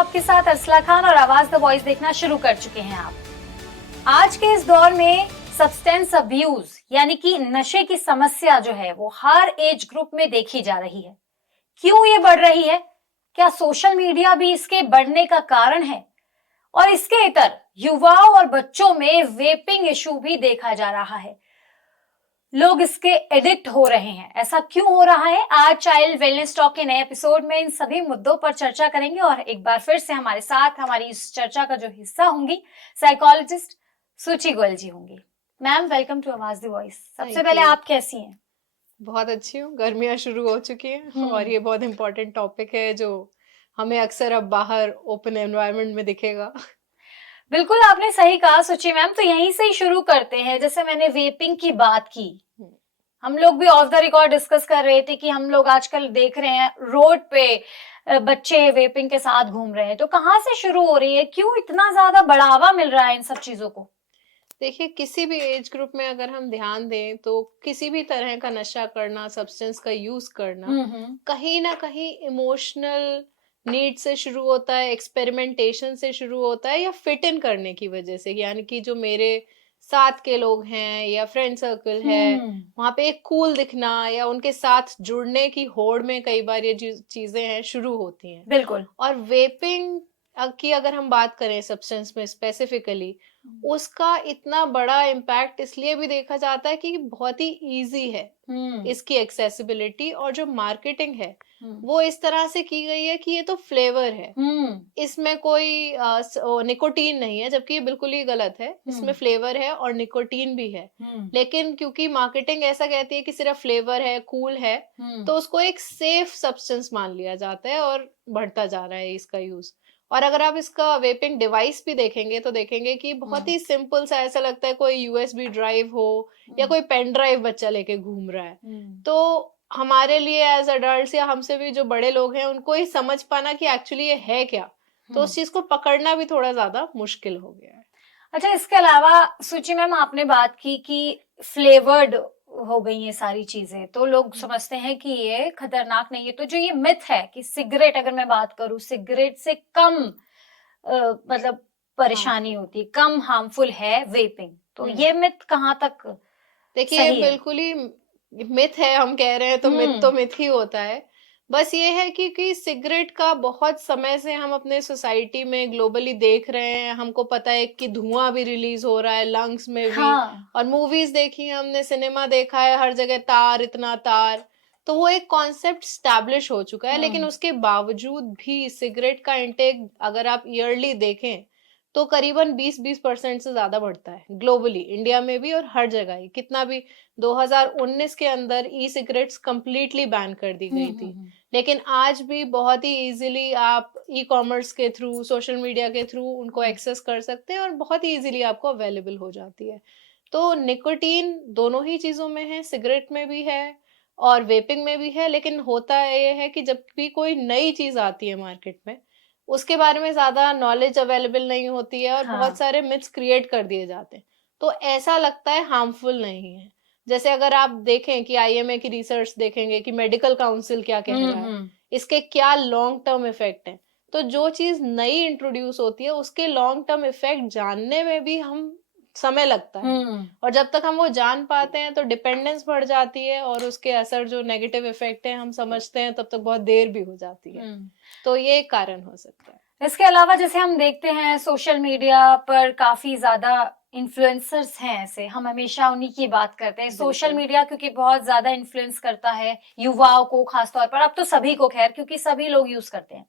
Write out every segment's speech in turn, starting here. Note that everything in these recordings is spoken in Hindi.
आपके साथ अरसला खान और आवाज द वॉइस देखना शुरू कर चुके हैं आप। आज के इस दौर में सब्सटेंस अब्यूज यानी कि नशे की समस्या जो है वो हर एज ग्रुप में देखी जा रही है। क्यों ये बढ़ रही है? क्या सोशल मीडिया भी इसके बढ़ने का कारण है? और इसके इतर युवाओं और बच्चों में वेपिंग इशू भी देखा जा रहा है। लोग इसके एडिक्ट हो रहे हैं। ऐसा क्यों हो रहा है? आज चाइल्ड वेलनेस टॉक के नए एपिसोड में इन सभी मुद्दों पर चर्चा करेंगे और एक बार फिर से हमारे साथ हमारी इस चर्चा का जो हिस्सा होंगी साइकोलॉजिस्ट सुचि गोयल जी होंगी। मैम, वेलकम टू आवाज द वॉइस। सबसे पहले आप कैसी हैं? बहुत अच्छी हूँ। गर्मियाँ शुरू हो चुकी हैं और ये बहुत इम्पोर्टेंट टॉपिक है जो हमें अक्सर अब बाहर ओपन एनवायरनमेंट में दिखेगा। बिल्कुल आपने सही कहा सुचि मैम। तो यहीं से ही शुरू करते हैं। जैसे मैंने वेपिंग की बात की, हम लोग भी ऑफ द रिकॉर्ड डिस्कस कर रहे थे कि हम लोग आजकल देख रहे हैं रोड पे बच्चे वेपिंग के साथ घूम रहे हैं। तो कहाँ से शुरू हो रही है? क्यों इतना ज्यादा बढ़ावा मिल रहा है इन सब चीजों को? देखिए, किसी भी एज ग्रुप में अगर हम ध्यान दें तो किसी भी तरह का नशा करना, सब्सटेंस का यूज करना कहीं ना कहीं इमोशनल नीड से शुरू होता है, एक्सपेरिमेंटेशन से शुरू होता है या फिट इन करने की वजह से। यानी कि जो मेरे साथ के लोग हैं या फ्रेंड सर्कल है, वहां पे एक कूल दिखना या उनके साथ जुड़ने की होड़ में कई बार ये चीजें हैं शुरू होती हैं। बिल्कुल। और वेपिंग की अगर हम बात करें सब्सटेंस में स्पेसिफिकली, उसका इतना बड़ा इम्पैक्ट इसलिए भी देखा जाता है कि बहुत ही इजी है इसकी एक्सेसिबिलिटी, और जो मार्केटिंग है वो इस तरह से की गई है कि ये तो फ्लेवर है, इसमें कोई निकोटीन नहीं है, जबकि ये बिल्कुल ही गलत है। इसमें फ्लेवर है और निकोटीन भी है, लेकिन क्योंकि मार्केटिंग ऐसा कहती है कि सिर्फ फ्लेवर है, कूल है, तो उसको एक सेफ सब्सटेंस मान लिया जाता है और बढ़ता जा रहा है इसका यूज। और अगर आप इसका वेपिंग डिवाइस भी देखेंगे तो देखेंगे कि बहुत ही सिंपल सा, ऐसा लगता है कोई यूएसबी ड्राइव हो या कोई पेन ड्राइव बच्चा लेके घूम रहा है। तो हमारे लिए एज अडल्ट्स या हमसे भी जो बड़े लोग हैं, उनको ही समझ पाना कि एक्चुअली ये है क्या, तो उस चीज को पकड़ना भी थोड़ा ज्यादा मुश्किल हो गया है। अच्छा, इसके अलावा सुचि मैम आपने बात की कि फ्लेवर्ड हो गई ये सारी चीजें, तो लोग समझते हैं कि ये खतरनाक नहीं है। तो जो ये मिथ है कि सिगरेट, अगर मैं बात करूं, सिगरेट से कम मतलब परेशानी होती, कम हार्मफुल है वेपिंग, तो ये मिथ कहाँ तक देखिए बिल्कुल ही मिथ है। हम कह रहे हैं तो मिथ ही होता है। बस ये है कि सिगरेट का बहुत समय से हम अपने सोसाइटी में ग्लोबली देख रहे हैं। हमको पता है कि धुआं भी रिलीज हो रहा है लंग्स में भी। और मूवीज देखी है हमने, सिनेमा देखा है, हर जगह तार, इतना तार, तो वो एक कॉन्सेप्ट स्टैब्लिश हो चुका है। लेकिन उसके बावजूद भी सिगरेट का इंटेक अगर आप ईयरली देखें तो करीबन 20% से ज्यादा बढ़ता है ग्लोबली, इंडिया में भी और हर जगह ही। कितना भी 2019 के अंदर ई सिगरेट्स कंप्लीटली बैन कर दी गई थी, लेकिन आज भी बहुत ही इजीली आप ई कॉमर्स के थ्रू, सोशल मीडिया के थ्रू उनको एक्सेस कर सकते हैं और बहुत ही इजीली आपको अवेलेबल हो जाती है। तो निकोटीन दोनों ही चीजों में है, सिगरेट में भी है और वेपिंग में भी है। लेकिन होता ये है कि जब भी कोई नई चीज आती है मार्केट में, उसके बारे में ज्यादा नॉलेज अवेलेबल नहीं होती है और बहुत सारे मिथ्स क्रिएट कर दिए जाते हैं, तो ऐसा लगता है हार्मफुल नहीं है। जैसे अगर आप देखें कि आईएमए की रिसर्च देखेंगे कि मेडिकल काउंसिल क्या कह रहा है, इसके क्या लॉन्ग टर्म इफेक्ट है, तो जो चीज नई इंट्रोड्यूस होती है उसके लॉन्ग टर्म इफेक्ट जानने में भी हम समय लगता है। और जब तक हम वो जान पाते हैं तो डिपेंडेंस बढ़ जाती है और उसके असर जो नेगेटिव इफेक्ट है हम समझते हैं तब तक बहुत देर भी हो जाती है। तो ये एक कारण हो सकता है। इसके अलावा जैसे हम देखते हैं सोशल मीडिया पर काफी ज्यादा इन्फ्लुएंसर्स हैं ऐसे, हम हमेशा उन्हीं की बात करते हैं। सोशल मीडिया क्योंकि बहुत ज्यादा इन्फ्लुएंस करता है युवाओं को खासतौर पर, अब तो सभी को, खैर, क्योंकि सभी लोग यूज करते हैं।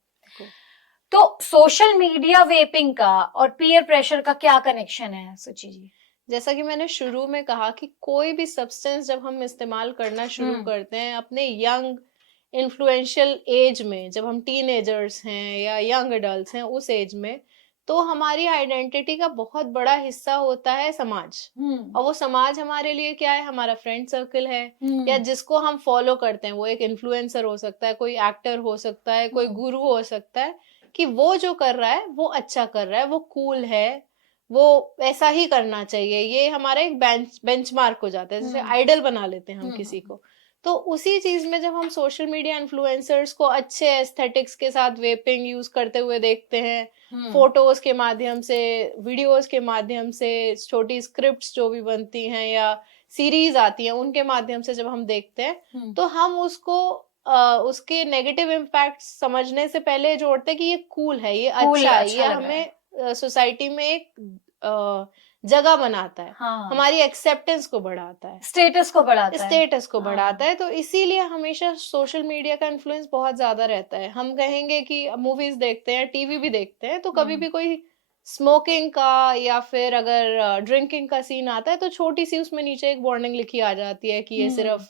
तो सोशल मीडिया वेपिंग का और पीयर प्रेशर का क्या कनेक्शन है सुचि जी? जैसा कि मैंने शुरू में कहा कि कोई भी सब्सटेंस जब हम इस्तेमाल करना शुरू करते हैं अपने यंग इन्फ्लुएंशियल एज में, जब हम टीनेजर्स हैं या यंग अडल्ट हैं, उस एज में, तो हमारी आइडेंटिटी का बहुत बड़ा हिस्सा होता है समाज। और वो समाज हमारे लिए क्या है? हमारा फ्रेंड सर्कल है, या जिसको हम फॉलो करते हैं। वो एक इन्फ्लुएंसर हो सकता है, कोई एक्टर हो सकता है, कोई गुरु हो सकता है, कि वो जो कर रहा है वो अच्छा कर रहा है, वो कूल है, वो ऐसा ही करना चाहिए। ये हमारा एक बेंचमार्क हो जाता है, जैसे आइडल बना लेते हैं हम किसी को। तो उसी चीज में जब हम सोशल मीडिया इन्फ्लुएंसर्स को अच्छे एस्थेटिक्स के साथ वेपिंग यूज करते हुए देखते हैं, फोटोज के माध्यम से, वीडियोज के माध्यम से, छोटी स्क्रिप्ट्स जो भी बनती हैं या सीरीज आती हैं उनके माध्यम से जब हम देखते हैं, तो हम उसको उसके नेगेटिव इम्पैक्ट समझने से पहले जोड़ते हैं कि ये कूल है, ये अच्छा है, ये हमें सोसाइटी में एक जगह बनाता है, हमारी एक्सेप्टेंस को बढ़ाता है, स्टेटस को बढ़ाता है। तो इसीलिए हमेशा सोशल मीडिया का इन्फ्लुएंस बहुत ज्यादा रहता है। हम कहेंगे कि मूवीज देखते हैं, टीवी भी देखते हैं, तो कभी भी कोई स्मोकिंग का या फिर अगर ड्रिंकिंग का सीन आता है तो छोटी सी उसमें नीचे एक वार्निंग लिखी आ जाती है कि ये सिर्फ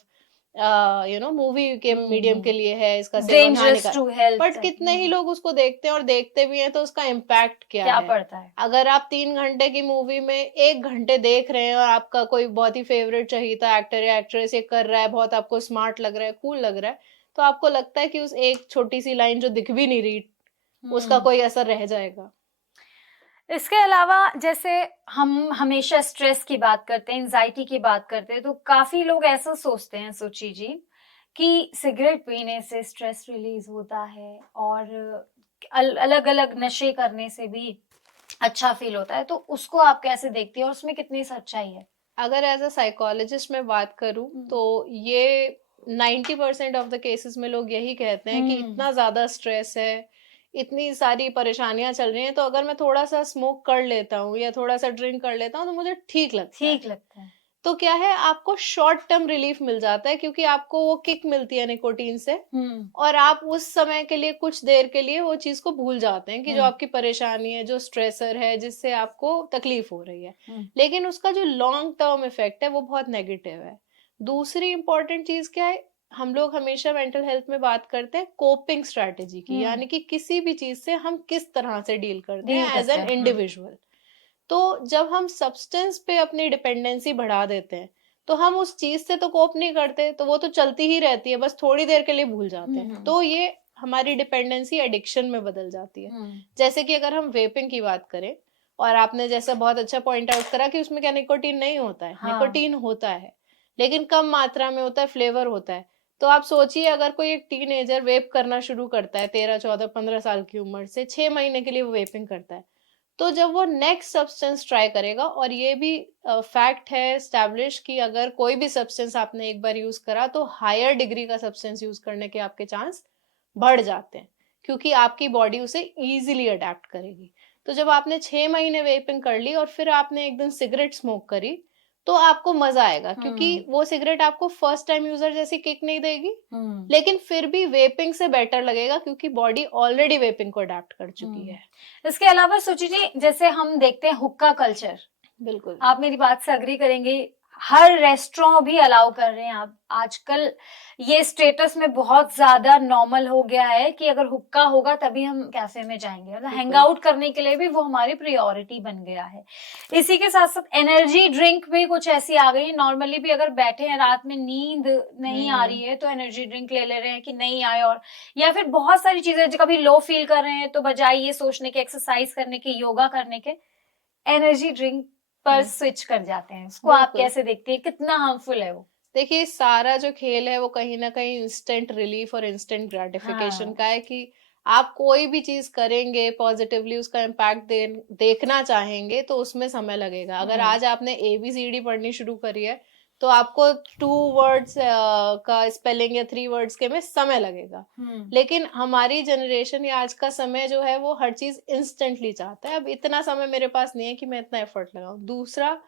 मूवी के मीडियम के लिए है, इसका सेवन हानिकारक। बट कितने ही लोग उसको देखते हैं और देखते भी हैं, तो उसका इम्पैक्ट क्या पड़ता है। अगर आप 3 घंटे की मूवी में 1 घंटे देख रहे हैं और आपका कोई बहुत ही फेवरेट चहीता एक्टर या एक्ट्रेस ये कर रहा है, बहुत आपको स्मार्ट लग रहा है, कूल लग रहा है, तो आपको लगता है कि उस एक छोटी सी लाइन जो दिख भी नहीं रही उसका कोई असर रह जाएगा। इसके अलावा जैसे हम हमेशा स्ट्रेस की बात करते हैं, एंजाइटी की बात करते हैं, तो काफी लोग ऐसा सोचते हैं सुचि जी कि सिगरेट पीने से स्ट्रेस रिलीज होता है और अलग अलग नशे करने से भी अच्छा फील होता है, तो उसको आप कैसे देखती हैं और उसमें कितनी सच्चाई है? अगर एज अ साइकोलॉजिस्ट मैं बात करूं तो ये 90% ऑफ द केसेस में लोग यही कहते हैं कि इतना ज्यादा स्ट्रेस है, इतनी सारी परेशानियां चल रही हैं, तो अगर मैं थोड़ा सा स्मोक कर लेता हूँ या थोड़ा सा ड्रिंक कर लेता हूँ तो मुझे ठीक लगता है। तो क्या है, आपको शॉर्ट टर्म रिलीफ मिल जाता है क्योंकि आपको वो किक मिलती है निकोटीन से, और आप उस समय के लिए, कुछ देर के लिए वो चीज को भूल जाते हैं कि जो आपकी परेशानी है, जो स्ट्रेसर है, जिससे आपको तकलीफ हो रही है। लेकिन उसका जो लॉन्ग टर्म इफेक्ट है वो बहुत नेगेटिव है। दूसरी इंपॉर्टेंट चीज क्या है, हम लोग हमेशा मेंटल हेल्थ में बात करते हैं कोपिंग स्ट्रेटेजी की, यानी कि किसी भी चीज से हम किस तरह से डील करते हैं एज एन इंडिविजुअल। तो जब हम सब्सटेंस पे अपनी डिपेंडेंसी बढ़ा देते हैं तो हम उस चीज से तो कोप नहीं करते, तो वो तो चलती ही रहती है, बस थोड़ी देर के लिए भूल जाते हैं। तो ये हमारी डिपेंडेंसी एडिक्शन में बदल जाती है। जैसे कि अगर हम वेपिंग की बात करें, और आपने जैसा बहुत अच्छा पॉइंट आउट करा कि उसमें क्या निकोटीन नहीं होता है, निकोटीन होता है लेकिन कम मात्रा में होता है, फ्लेवर होता है। तो आप सोचिए, अगर कोई एक टीनेजर वेप करना शुरू करता है 13, 14, 15 साल की उम्र से, 6 महीने के लिए वो वेपिंग करता है, तो जब वो नेक्स्ट सब्सटेंस ट्राई करेगा, और ये भी फैक्ट है एस्टैब्लिश कि अगर कोई भी सब्सटेंस आपने एक बार यूज करा तो हायर डिग्री का सब्सटेंस यूज करने के आपके चांस बढ़ जाते हैं, क्योंकि आपकी बॉडी उसे इजीली अडेप्ट करेगी। तो जब आपने 6 महीने वेपिंग कर ली और फिर आपने एक दिन सिगरेट स्मोक करी, तो आपको मजा आएगा, क्योंकि वो सिगरेट आपको फर्स्ट टाइम यूजर जैसी किक नहीं देगी, लेकिन फिर भी वेपिंग से बेटर लगेगा क्योंकि बॉडी ऑलरेडी वेपिंग को अडेप्ट कर चुकी है। इसके अलावा सोची जी, जैसे हम देखते हैं हुक्का कल्चर, बिल्कुल आप मेरी बात से अग्री करेंगे, हर रेस्टोरेंट भी अलाउ कर रहे हैं। आप आजकल ये स्टेटस में बहुत ज्यादा नॉर्मल हो गया है कि अगर हुक्का होगा तभी हम कैफे में जाएंगे, मतलब हैंग आउट करने के लिए भी वो हमारी प्रायोरिटी बन गया है। इसी के साथ साथ एनर्जी ड्रिंक भी कुछ ऐसी आ गई, नॉर्मली भी अगर बैठे हैं, रात में नींद नहीं आ रही है तो एनर्जी ड्रिंक ले रहे हैं कि नहीं आए, और या फिर बहुत सारी चीजें, कभी लो फील कर रहे हैं तो बजाय ये सोचने के, एक्सरसाइज करने के, योगा करने के, एनर्जी ड्रिंक पर स्विच कर जाते हैं। उसको आप कैसे देखती है, कितना हार्मफुल है वो? देखिए, सारा जो खेल है वो कहीं ना कहीं इंस्टेंट रिलीफ और इंस्टेंट ग्रेटिफिकेशन का है कि आप कोई भी चीज करेंगे पॉजिटिवली, उसका इम्पैक्ट देखना चाहेंगे तो उसमें समय लगेगा। अगर आज आपने ABCD पढ़नी शुरू करी है तो आपको 2 वर्ड्स का स्पेलिंग या 3 वर्ड्स के में समय लगेगा। लेकिन हमारी जनरेशन या आज का समय जो है वो हर चीज इंस्टेंटली चाहता है। अब इतना समय मेरे पास नहीं है कि मैं इतना एफर्ट लगाऊं। दूसरा,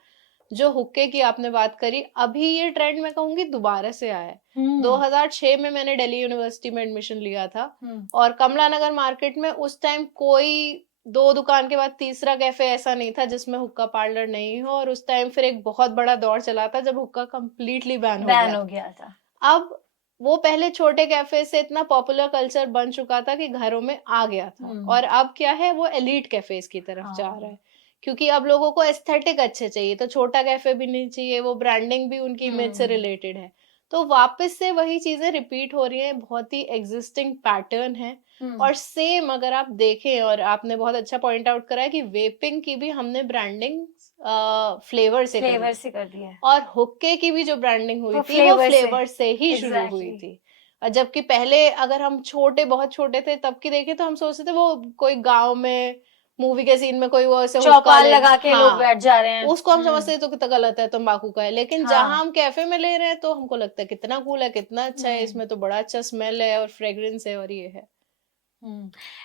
जो हुक्के की आपने बात करी, अभी ये ट्रेंड मैं कहूंगी दोबारा से आया है। 2006 में मैंने दिल्ली यूनिवर्सिटी में एडमिशन लिया था, और कमला नगर मार्केट में उस टाइम कोई 2 दुकान के बाद तीसरा कैफे ऐसा नहीं था जिसमें हुक्का पार्लर नहीं हो, और उस टाइम फिर एक बहुत बड़ा दौर चला था जब हुक्का कंप्लीटली बैन हो गया था। अब वो पहले छोटे कैफे से इतना पॉपुलर कल्चर बन चुका था कि घरों में आ गया था, और अब क्या है, वो एलीट कैफेज की तरफ जा रहा है, क्योंकि अब लोगों को एस्थेटिक अच्छे चाहिए, तो छोटा कैफे भी नहीं चाहिए, वो ब्रांडिंग भी उनकी इमेज से रिलेटेड है। तो वापस से वही चीजें रिपीट हो रही हैं, बहुत ही एग्जिस्टिंग पैटर्न है। और सेम अगर आप देखें, और आपने बहुत अच्छा पॉइंट आउट करा है कि वेपिंग की भी हमने ब्रांडिंग फ्लेवर से करी फ्लेवर से कर दिया है। और हुक्के की भी जो ब्रांडिंग हुई वो थी वो फ्लेवर से। फ्लेवर से ही शुरू हुई एग्जैक्टली। थी। और जबकि पहले अगर हम बहुत छोटे थे तब की देखें तो हम सोचते थे वो कोई गांव में मूवी के सीन में कोई वो ऐसे हुक्का चौपाल ले, लगा के लोग हाँ, बैठ जा रहे हैं। उसको हम समझते हैं तो कितना गलत है, तंबाकू का है। लेकिन जहां हाँ। हम कैफे में ले रहे हैं तो हमको लगता है कितना कूल है, कितना अच्छा है, हम्म। इसमें तो बड़ा अच्छा स्मेल है और फ्रेग्रेंस है और ये है।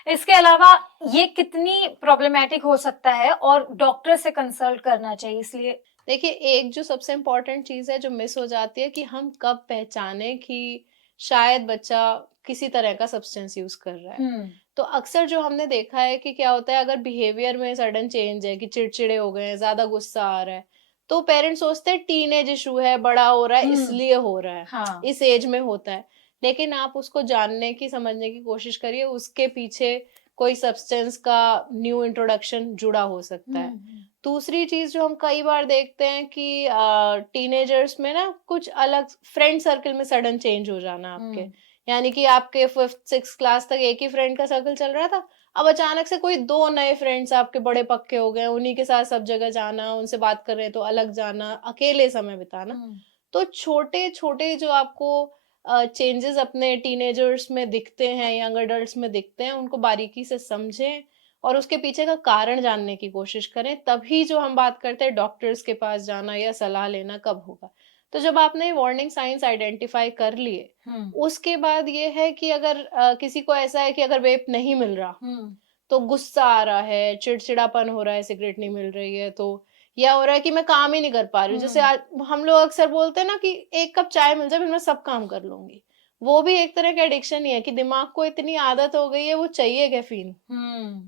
इसके अलावा ये कितनी प्रॉब्लमेटिक हो सकता है और डॉक्टर से कंसल्ट करना चाहिए इसलिए? देखिए, एक जो सबसे इम्पोर्टेंट चीज है जो मिस हो जाती है कि हम कब पहचाने कि शायद बच्चा किसी तरह का सब्सटेंस यूज कर रहा है। तो अक्सर जो हमने देखा है कि क्या होता है, अगर बिहेवियर में सडन चेंज है कि चिड़चिड़े हो गए हैं, ज्यादा गुस्सा आ रहा है, तो पेरेंट्स सोचते हैं टीनेज इशू है, बड़ा हो रहा है इसलिए हो रहा है, हाँ। इस एज में होता है। लेकिन आप उसको जानने की, समझने की कोशिश करिए, उसके पीछे कोई सब्सटेंस का न्यू इंट्रोडक्शन जुड़ा हो सकता है। दूसरी चीज जो हम कई बार देखते हैं कि टीनेजर्स में ना कुछ अलग फ्रेंड सर्कल में सडन चेंज हो जाना आपके, यानी कि आपके 5th 6th क्लास तक एक ही फ्रेंड का सर्कल चल रहा था, अब अचानक से कोई 2 नए फ्रेंड्स आपके बड़े पक्के हो गए, उन्हीं के साथ सब जगह जाना, उनसे बात कर रहे हैं तो अलग जाना, अकेले समय बिताना। तो छोटे छोटे जो आपको चेंजेस अपने टीनेजर्स में दिखते हैं, यंग अडल्ट्स में दिखते हैं, उनको बारीकी से समझें और उसके पीछे का कारण जानने की कोशिश करें। तभी जो हम बात करते हैं डॉक्टर्स के पास जाना या सलाह लेना कब होगा। तो जब आपने वार्निंग साइंस आइडेंटिफाई कर लिए, उसके बाद ये है कि अगर किसी को ऐसा है कि अगर वेप नहीं मिल रहा तो गुस्सा आ रहा है, चिड़चिड़ापन हो रहा है, सिगरेट नहीं मिल रही है, तो या हो रहा है कि मैं काम ही नहीं कर पा रही हूँ, जैसे आज हम लोग अक्सर बोलते हैं ना कि एक कप चाय मिल जाए फिर मैं सब काम कर लूंगी, वो भी एक तरह का एडिक्शन ही है कि दिमाग को इतनी आदत हो गई है, वो चाहिए कैफीन,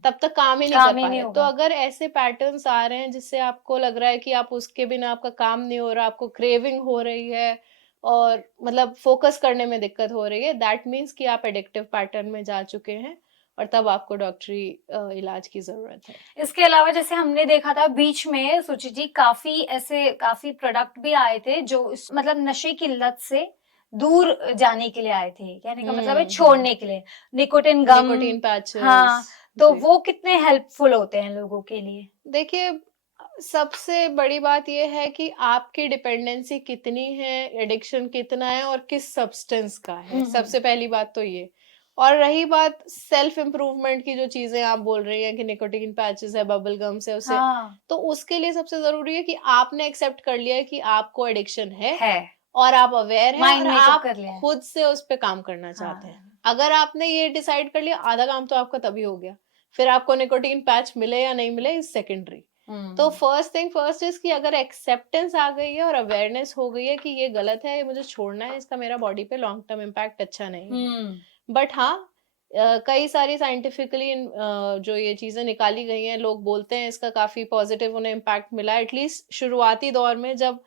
तब तक काम ही नहीं कर पा रहे। तो अगर ऐसे पैटर्न्स आ रहे हैं जिससे आपको लग रहा है कि आप उसके बिना आपका काम नहीं हो रहा, आपको क्रेविंग हो रही है और मतलब फोकस करने में दिक्कत हो रही है, दैट मीन्स कि आप एडिक्टिव पैटर्न में जा चुके हैं और तब आपको डॉक्टरी इलाज की जरूरत है। इसके अलावा जैसे हमने देखा था बीच में सुचि जी, काफी प्रोडक्ट भी आए थे जो मतलब नशे की लत से दूर जाने के लिए आए थे, कहने का मतलब है छोड़ने के लिए, निकोटिन गम, निकोटिन पैचेस। हाँ, तो वो कितने हेल्पफुल होते हैं लोगों के लिए? देखिए, सबसे बड़ी बात ये है कि आपकी डिपेंडेंसी कितनी है, एडिक्शन कितना है और किस सब्सटेंस का है, सबसे पहली बात तो ये। और रही बात सेल्फ इम्प्रूवमेंट की, जो चीजें आप बोल रही हैं कि निकोटिन पैचेस है, बबल गम्स है, उसे तो उसके लिए सबसे जरूरी है कि आपने एक्सेप्ट कर लिया है कि आपको एडिक्शन है और आप अवेयर हैं और आप खुद से उस पर काम करना चाहते हैं। अगर आपने ये डिसाइड कर लिया, आधा काम तो आपका तभी हो गया। फिर आपको निकोटिन पैच मिले या नहीं मिले इज सेकेंडरी। तो फर्स्ट थिंग फर्स्ट इज कि अगर एक्सेप्टेंस आ गई है और अवेयरनेस हो गई है कि ये गलत है, ये मुझे छोड़ना है, इसका मेरा बॉडी पे लॉन्ग टर्म इम्पैक्ट अच्छा नहीं है। बट हाँ, कई सारी साइंटिफिकली जो ये चीजें निकाली गई हैं, लोग बोलते हैं इसका काफी पॉजिटिव उन्हें इम्पैक्ट मिला। एटलीस्ट शुरुआती दौर में जब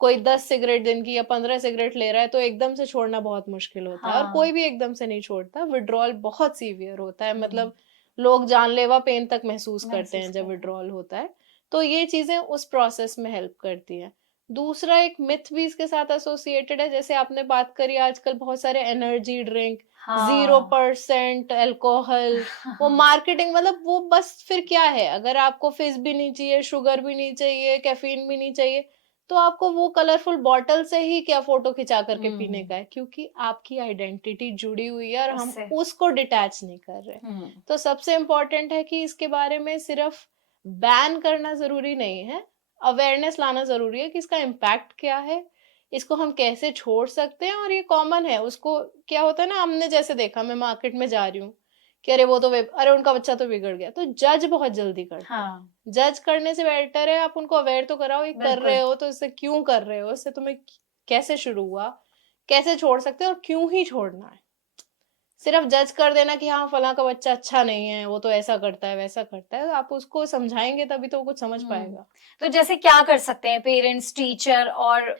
कोई 10 सिगरेट दिन की या 15 सिगरेट ले रहा है तो एकदम से छोड़ना बहुत मुश्किल होता है और कोई भी एकदम से नहीं छोड़ता। विड्रॉल बहुत सीवियर होता है, मतलब लोग जानलेवा पेन तक महसूस करते हैं जब विड्रॉल होता है। तो ये चीजें उस प्रोसेस में हेल्प करती हैं। दूसरा एक मिथ भी इसके साथ एसोसिएटेड है, जैसे आपने बात करी, आजकल बहुत सारे एनर्जी ड्रिंक, 0% अल्कोहल, वो मार्केटिंग, मतलब वो बस फिर क्या है, अगर आपको फिज भी नहीं चाहिए, शुगर भी नहीं चाहिए, कैफीन भी नहीं चाहिए, तो आपको वो कलरफुल बॉटल से ही क्या फोटो खिंचा करके पीने का है, क्योंकि आपकी आइडेंटिटी जुड़ी हुई है और हम उसको डिटैच नहीं कर रहे। तो सबसे इम्पोर्टेंट है कि इसके बारे में सिर्फ बैन करना जरूरी नहीं है, अवेयरनेस लाना जरूरी है कि इसका इम्पैक्ट क्या है, इसको हम कैसे छोड़ सकते हैं। और ये कॉमन है, उसको क्या होता है ना, हमने जैसे देखा, मैं मार्केट में जा रही हूँ कि अरे वो तो अरे उनका बच्चा तो बिगड़ गया, तो जज बहुत जल्दी करते हैं। जज करने से बेटर है आप उनको अवेयर तो कराओ, ये कर रहे हो तो इससे क्यों कर रहे हो, इससे तुम्हें कैसे शुरू हुआ, कैसे छोड़ सकते हो और क्यों ही छोड़ना है। सिर्फ जज कर देना कि हाँ फला का बच्चा अच्छा नहीं है, वो तो ऐसा करता है वैसा करता है, आप उसको समझाएंगे तभी तो वो कुछ समझ पाएगा। तो जैसे क्या कर सकते हैं पेरेंट्स, टीचर और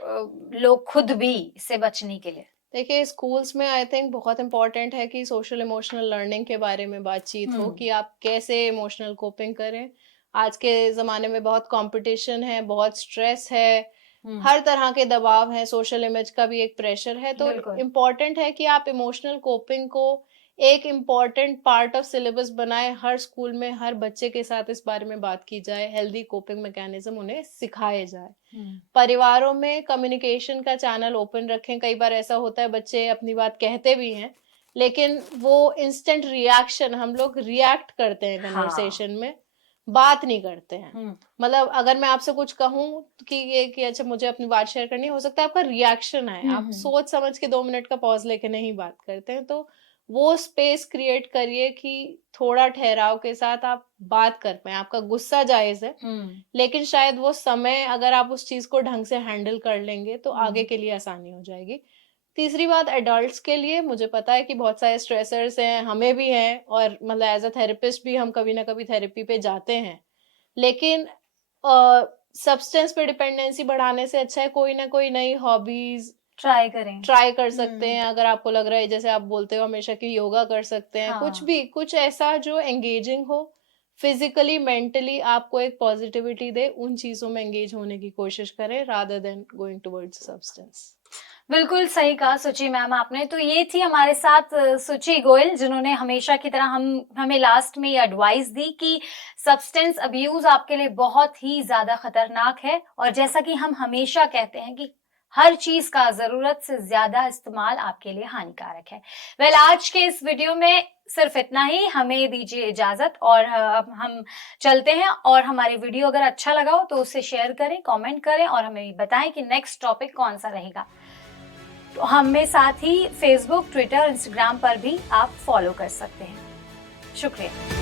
लोग खुद भी इससे बचने के लिए? देखिए, स्कूल्स में आई थिंक बहुत इंपॉर्टेंट है कि सोशल इमोशनल लर्निंग के बारे में बातचीत हो कि आप कैसे इमोशनल कोपिंग करें। आज के जमाने में बहुत कंपटीशन है, बहुत स्ट्रेस है, हर तरह के दबाव है, सोशल इमेज का भी एक प्रेशर है, तो इम्पोर्टेंट है कि आप इमोशनल कोपिंग को एक इम्पॉर्टेंट पार्ट ऑफ सिलेबस बनाए, हर स्कूल में हर बच्चे के साथ इस बारे में बात की जाए, हेल्दी कोपिंग मैकेनिज्म उन्हें सिखाए जाए। परिवारों में कम्युनिकेशन का चैनल ओपन रखें। कई बार ऐसा होता है बच्चे अपनी बात कहते भी हैं, लेकिन वो इंस्टेंट रिएक्शन, हम लोग रिएक्ट करते हैं कन्वर्सेशन में, बात नहीं करते हैं। मतलब अगर मैं आपसे कुछ कहूं कि अच्छा मुझे अपनी बात शेयर करनी है, हो सकता है आपका रिएक्शन है, आप सोच समझ के 2 मिनट का पॉज लेके नहीं बात करते हैं। तो वो स्पेस क्रिएट करिए कि थोड़ा ठहराव के साथ आप बात कर पाए। आपका गुस्सा जायज है, लेकिन शायद वो समय अगर आप उस चीज को ढंग से हैंडल कर लेंगे तो आगे के लिए आसानी हो जाएगी। तीसरी बात, एडल्ट्स के लिए मुझे पता है कि बहुत सारे स्ट्रेसर्स हैं, हमें भी हैं, और मतलब एज अ थेरेपिस्ट भी हम कभी ना कभी थेरेपी पे जाते हैं, लेकिन सब्सटेंस पे डिपेंडेंसी बढ़ाने से अच्छा है कोई ना कोई नई हॉबीज ट्राई कर सकते हैं। अगर आपको लग रहा है, जैसे आप बोलते हो हमेशा कि योगा कर सकते हैं, कुछ ऐसा जो एंगेजिंग हो, फिजिकली मेंटली आपको एक पॉजिटिविटी दे, उन चीजों में एंगेज होने की कोशिश करें rather than going towards substance. बिल्कुल सही कहा सुचि मैम आपने। तो ये थी हमारे साथ सुचि गोयल, जिन्होंने हमेशा की तरह हमें लास्ट में ये एडवाइस दी कि सब्सटेंस अब्यूज आपके लिए बहुत ही ज्यादा खतरनाक है, और जैसा कि हम हमेशा कहते हैं कि हर चीज का जरूरत से ज्यादा इस्तेमाल आपके लिए हानिकारक है। वेल, आज के इस वीडियो में सिर्फ इतना ही। हमें दीजिए इजाजत, और हम चलते हैं। और हमारे वीडियो अगर अच्छा लगा हो तो उसे शेयर करें, कमेंट करें, और हमें बताएं कि नेक्स्ट टॉपिक कौन सा रहेगा। तो हमें साथ ही फेसबुक, ट्विटर, इंस्टाग्राम पर भी आप फॉलो कर सकते हैं। शुक्रिया।